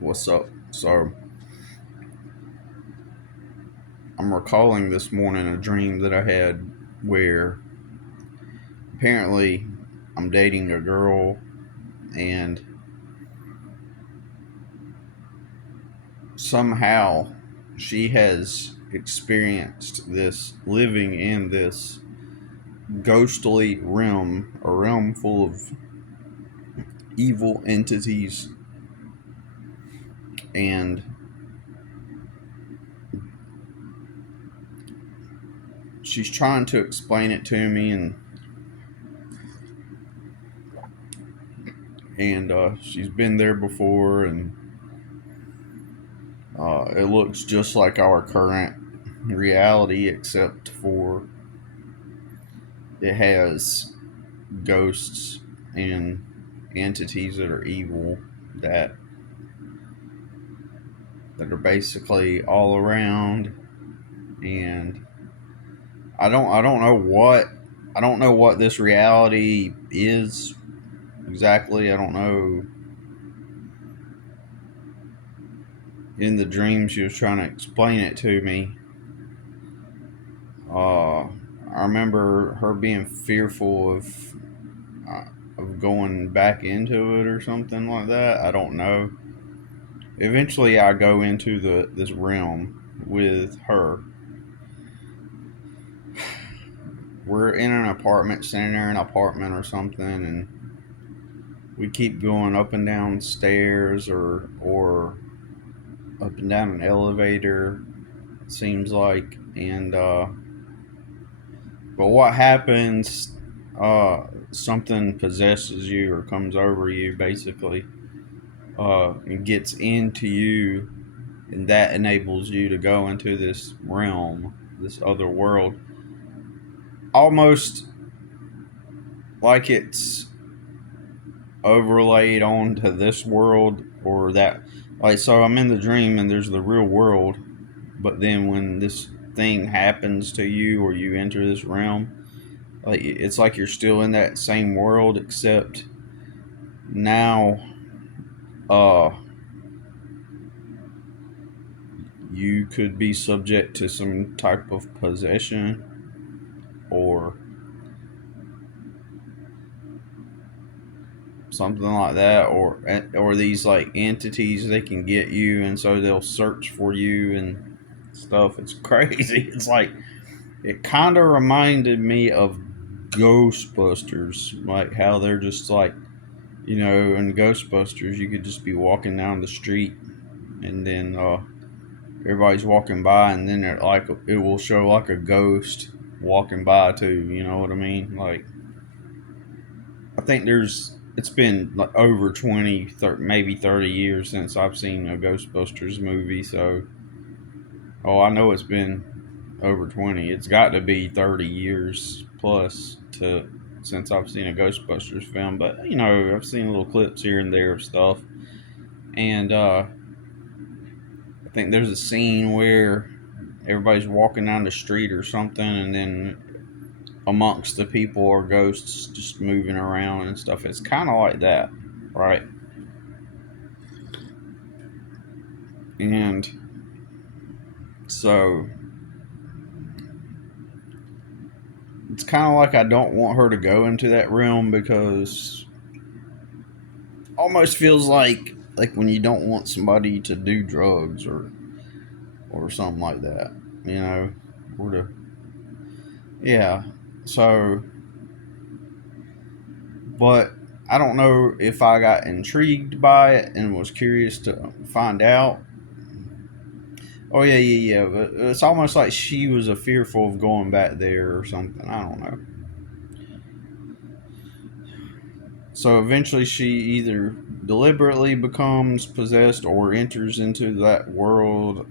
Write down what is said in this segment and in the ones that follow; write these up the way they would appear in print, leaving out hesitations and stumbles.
What's up? So, I'm recalling this morning a dream that I had where apparently I'm dating a girl and somehow she has experienced this living in this ghostly realm, a realm full of evil entities, and she's trying to explain it to me, and she's been there before, and it looks just like our current reality, except for it has ghosts and entities that are evil that that are basically all around. And I don't know what this reality is exactly. I don't know. In the dream she was trying to explain it to me. uh I remember her being fearful uh, of going back into it or something like that. I don't know. Eventually, I go into the this realm with her. We're in an apartment, standing there in an apartment or something, and we keep going up and down stairs or up and down an elevator. It seems like, and but what happens? Something possesses you or comes over you, basically, and gets into you, and that enables you to go into this realm, this other world, almost like it's overlaid onto this world or that. Like, so I'm in the dream and there's the real world, but then when this thing happens to you or you enter this realm, like it's like you're still in that same world, except now uh you could be subject to some type of possession, or something like that, or these like entities, they can get you, and so they'll search for you and stuff. It's crazy. It's like, it kind of reminded me of Ghostbusters, like how they're just like, in Ghostbusters you could just be walking down the street, and then everybody's walking by, and then it will show like a ghost walking by too. You know what I mean? Like, I think it's been like over 20, 30, maybe 30 years since I've seen a Ghostbusters movie. So, I know it's been over 20. It's got to be 30 years plus to since I've seen a Ghostbusters film. But, I've seen little clips here and there of stuff. And I think there's a scene where everybody's walking down the street or something, and then amongst the people are ghosts just moving around and stuff. It's kind of like that, right? And so it's kind of like I don't want her to go into that realm, because almost feels like when you don't want somebody to do drugs or something like that, you know, or to, yeah. So, but I don't know if I got intrigued by it and was curious to find out. Oh yeah, yeah, yeah. But it's almost like she was fearful of going back there or something. I don't know. So eventually, she either deliberately becomes possessed or enters into that world,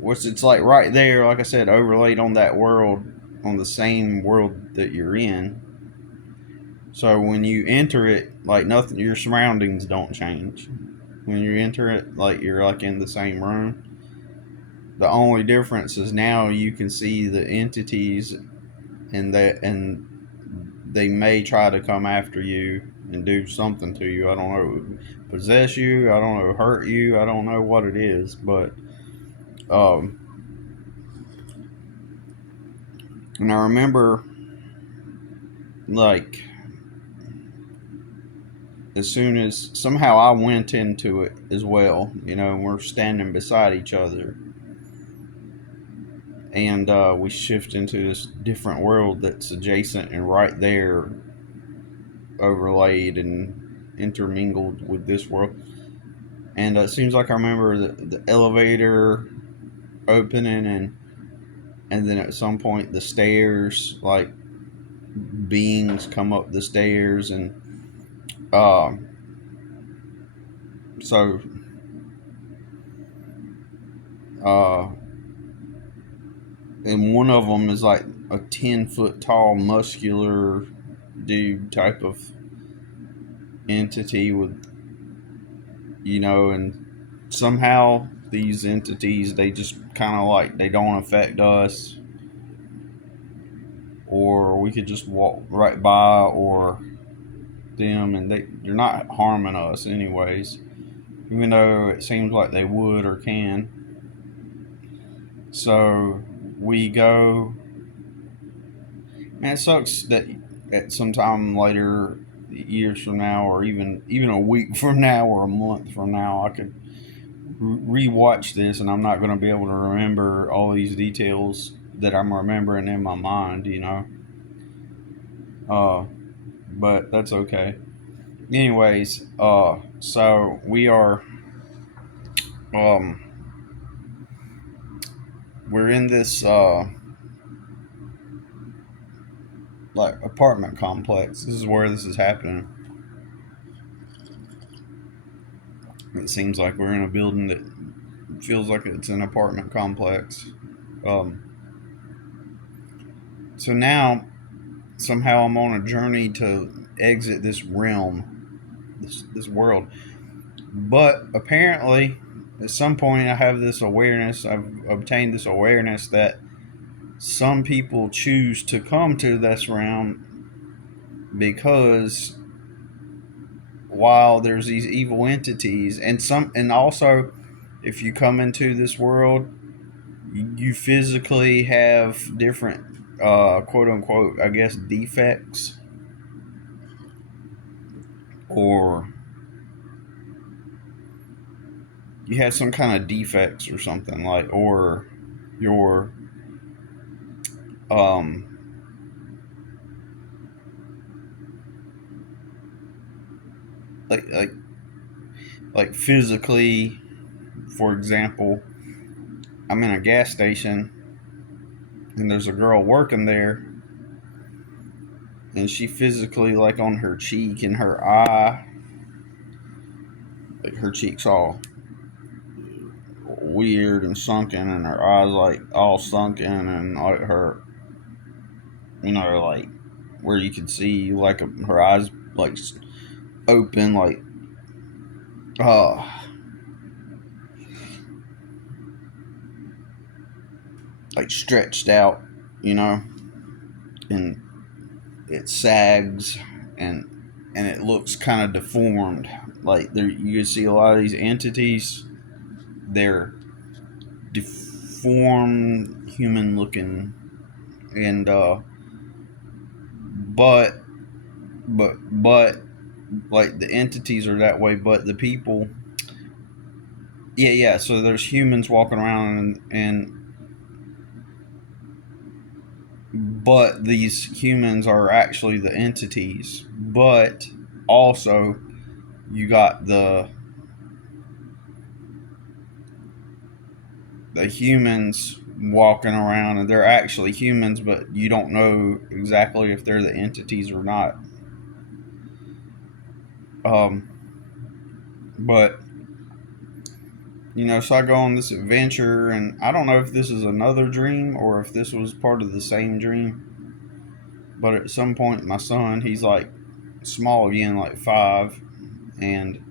which it's like right there, like I said, overlaid on that world, on the same world that you're in. So when you enter it, like nothing, your surroundings don't change. When you enter it, like you're like in the same room. The only difference is now you can see the entities, and they may try to come after you, and do something to you. I don't know, possess you. I don't know, hurt you. I don't know what it is, but um, and I remember like as soon as somehow I went into it as well, and we're standing beside each other, and we shift into this different world that's adjacent and right there, overlaid and intermingled with this world. And it seems like I remember the elevator opening, and then at some point the stairs, like beings come up the stairs, and uh, so uh, and one of them is like a 10-foot tall, muscular dude type of entity with, and somehow these entities, they just kind of like, they don't affect us, or we could just walk right by, or them, and they're not harming us anyways, even though it seems like they would or can. So we go, and it sucks that at some time later, years from now, or even a week from now, or a month from now, I could rewatch this, and I'm not going to be able to remember all these details that I'm remembering in my mind. Uh, but that's okay. Anyways, so we are, um, we're in this like apartment complex. This is where this is happening. It seems like we're in a building that feels like it's an apartment complex. Um, so now somehow I'm on a journey to exit this realm, this world. But apparently, at some point, I have this awareness. I've obtained this awareness that some people choose to come to this realm because while there's these evil entities, and also if you come into this world, you physically have different quote unquote, I guess, defects, or you have some kind of defects or something, like, or your um like like like physically, for example, I'm in a gas station, and there's a girl working there, and she physically, like, on her cheek and her eye, like her cheeks all weird and sunken, and her eyes like all sunken, and like her, like where you could see like her eyes like open, uh like stretched out, you know, and it sags, and it looks kind of deformed. Like, there, you can see a lot of these entities. They're deformed, human looking, and but but like the entities are that way, but the people, yeah. So there's humans walking around, and but these humans are actually the entities, but also you got the humans walking around, and they're actually humans, but you don't know exactly if they're the entities or not. Um, but so I go on this adventure, and I don't know if this is another dream or if this was part of the same dream. But at some point, my son, he's like small again, like 5, and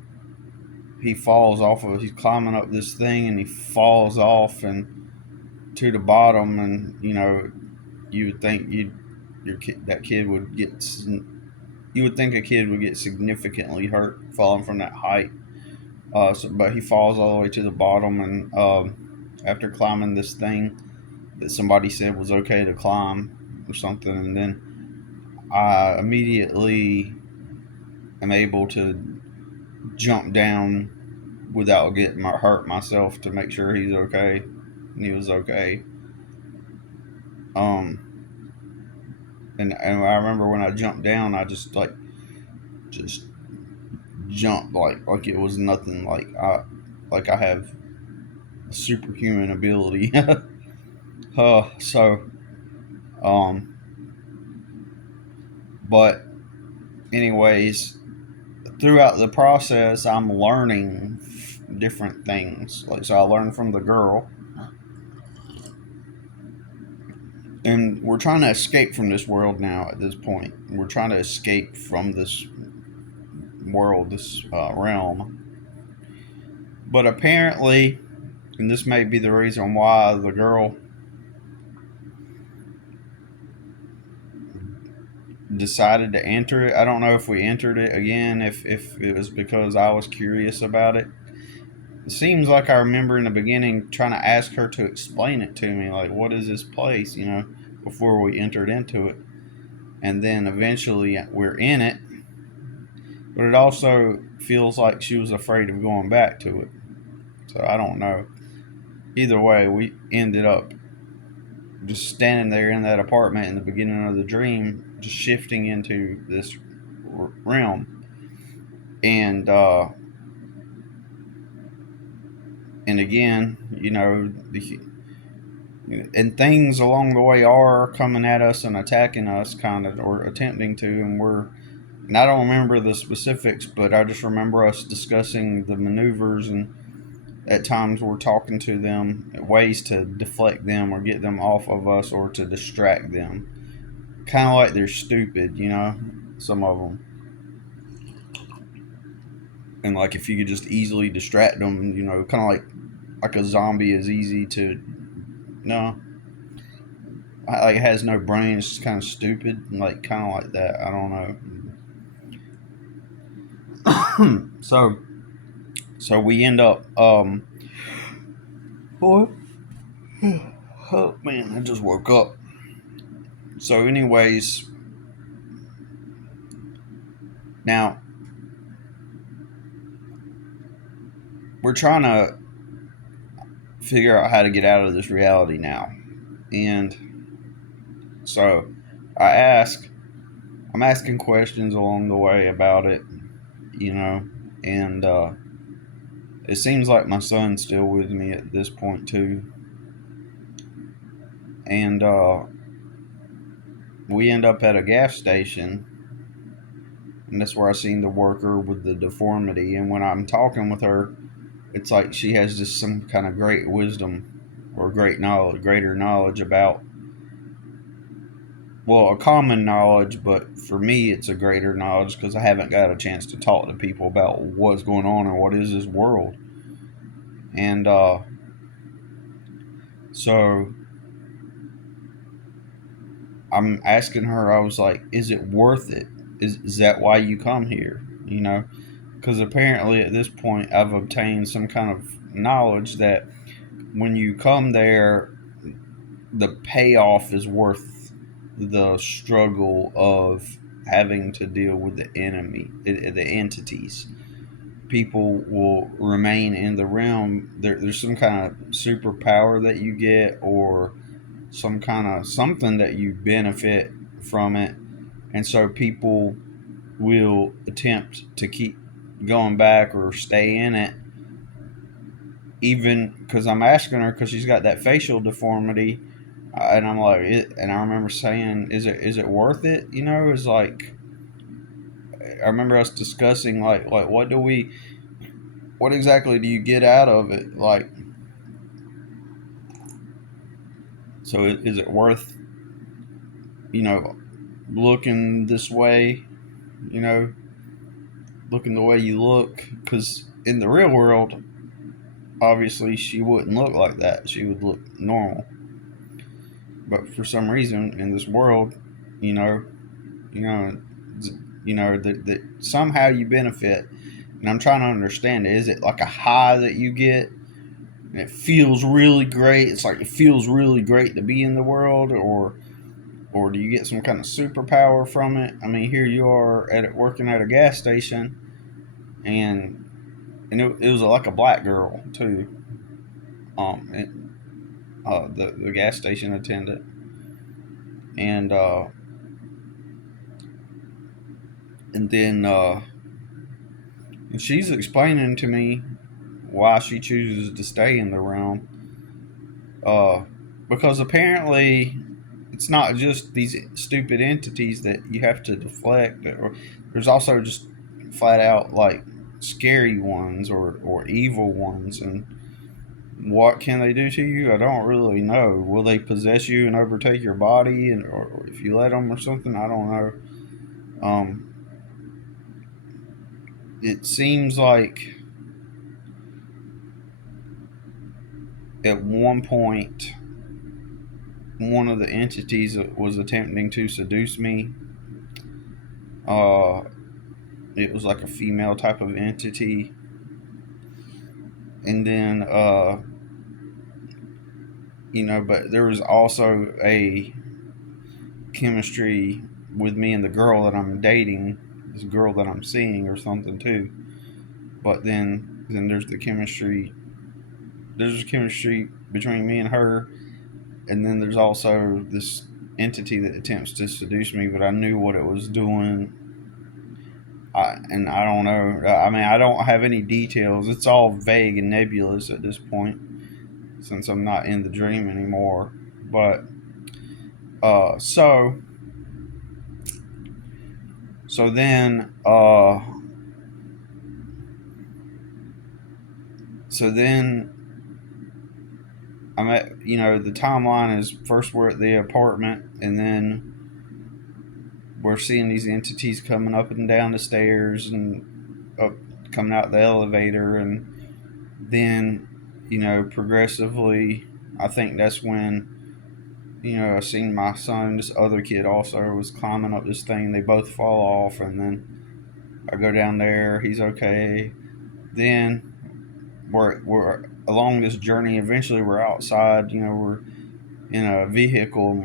he falls off of. He's climbing up this thing, and he falls off and to the bottom, and you would think that kid would get you would think a kid would get significantly hurt falling from that height. But he falls all the way to the bottom, and after climbing this thing that somebody said was okay to climb or something, and then I immediately am able to jump down without getting hurt myself to make sure he's okay, and he was okay. Um, and I remember when I jumped down, I just jumped like it was nothing. Like I have superhuman ability. So um, but anyways, throughout the process, I'm learning different things. Like, so I learned from the girl, and we're trying to escape from this world now. At this point, we're trying to escape from this world, this realm. But apparently, and this may be the reason why the girl decided to enter it. I don't know if we entered it again, if it was because I was curious about it. It seems like I remember in the beginning trying to ask her to explain it to me, like, what is this place, before we entered into it. And then eventually we're in it, but it also feels like she was afraid of going back to it. So I don't know. Either way, we ended up just standing there in that apartment in the beginning of the dream, just shifting into this realm. And again, and things along the way are coming at us and attacking us, kind of, or attempting to, and I don't remember the specifics, but I just remember us discussing the maneuvers, and at times we're talking to them, ways to deflect them or get them off of us or to distract them. Kind of like they're stupid, some of them. And like if you could just easily distract them, kind of like a zombie is easy to, no, like it has no brain, it's just kind of stupid, like kind of like that. I don't know. So we end up what? Oh man, I just woke up. So anyways, now we're trying to figure out how to get out of this reality now. And so I'm asking questions along the way about it, and it seems like my son's still with me at this point too. And we end up at a gas station, and that's where I seen the worker with the deformity. And when I'm talking with her, it's like she has just some kind of great wisdom or greater knowledge about, well, a common knowledge, but for me, it's a greater knowledge because I haven't got a chance to talk to people about what's going on and what is this world. And so I'm asking her, I was like, is it worth it? Is that why you come here? Because apparently at this point, I've obtained some kind of knowledge that when you come there, the payoff is worth the struggle of having to deal with the enemy, the entities. People will remain in the realm. There's some kind of superpower that you get, or some kind of something that you benefit from it, and so people will attempt to keep going back or stay in it, even because I'm asking her, because she's got that facial deformity, and I'm like, and I remember saying, is it worth it? It's like, I remember us discussing like what exactly do you get out of it? Like, so is it worth, looking this way, you know, looking the way you look? Because in the real world, obviously she wouldn't look like that. She would look normal. But for some reason in this world, you know, that somehow you benefit. And I'm trying to understand it. Is it like a high that you get and it feels really great? It's like it feels really great to be in the world, or do you get some kind of superpower from it? I mean, here you are working at a gas station, and it was like a black girl too. It, the gas station attendant, and and then and she's explaining to me why she chooses to stay in the realm. Uh, because apparently it's not just these stupid entities that you have to deflect, or there's also just flat out like scary ones or evil ones. And what can they do to you? I don't really know. Will they possess you and overtake your body, and or if you let them or something? I don't know. Um, it seems like at one point one of the entities that was attempting to seduce me. Uh, it was like a female type of entity, and then but there was also a chemistry with me and the girl that I'm dating, this girl that I'm seeing or something too. But then there's chemistry between me and her, and then there's also this entity that attempts to seduce me, but I knew what it was doing. And I don't know. I mean, I don't have any details. It's all vague and nebulous at this point, since I'm not in the dream anymore. But uh, so so then uh, so then I'm at the timeline is first we're at the apartment, and then we're seeing these entities coming up and down the stairs and up coming out the elevator, and then progressively I think that's when I seen my son, this other kid also was climbing up this thing. They both fall off, and then I go down there. He's okay. Then we're along this journey. Eventually, we're outside. We're in a vehicle, and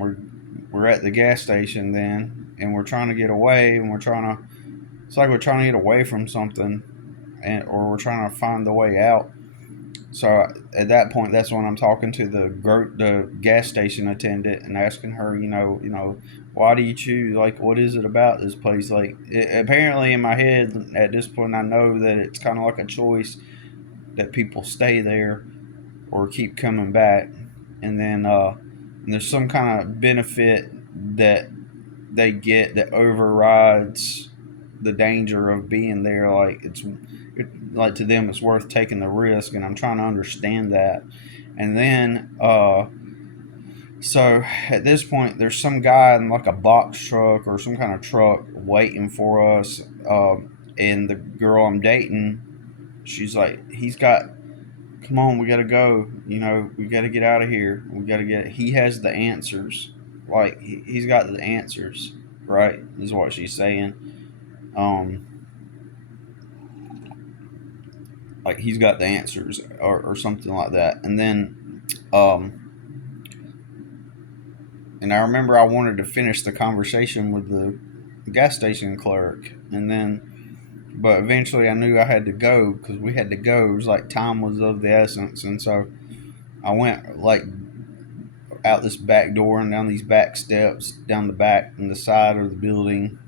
we're at the gas station then, and we're trying to get away, and we're trying to. It's like we're trying to get away from something, or we're trying to find the way out. So at that point, that's when I'm talking to the gas station attendant and asking her, why do you choose? Like, what is it about this place? Like, apparently in my head at this point, I know that it's kind of like a choice that people stay there or keep coming back, and then and there's some kind of benefit that they get that overrides the danger of being there. Like like to them, it's worth taking the risk, and I'm trying to understand that. And then so at this point, there's some guy in like a box truck or some kind of truck waiting for us. And the girl I'm dating, she's like, he's got, come on, we gotta go. We gotta get out of here. We gotta get. He has the answers. Like he's got the answers, right? Is what she's saying. Um, like he's got the answers or something like that. And then, and I remember I wanted to finish the conversation with the gas station clerk, and then, but eventually I knew I had to go because we had to go. It was like time was of the essence, and so I went like out this back door and down these back steps, down the back and the side of the building.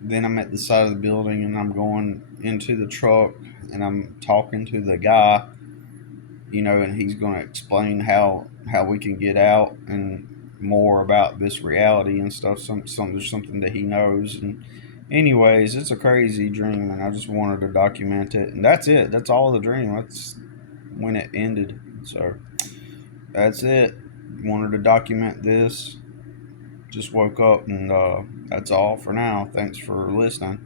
Then I'm at the side of the building and I'm going into the truck and I'm talking to the guy, and he's going to explain how we can get out and more about this reality and stuff. There's something that he knows. And anyways, it's a crazy dream, and I just wanted to document it. And that's it. That's all the dream. That's when it ended. So that's it. Wanted to document this. Just woke up, and that's all for now. Thanks for listening.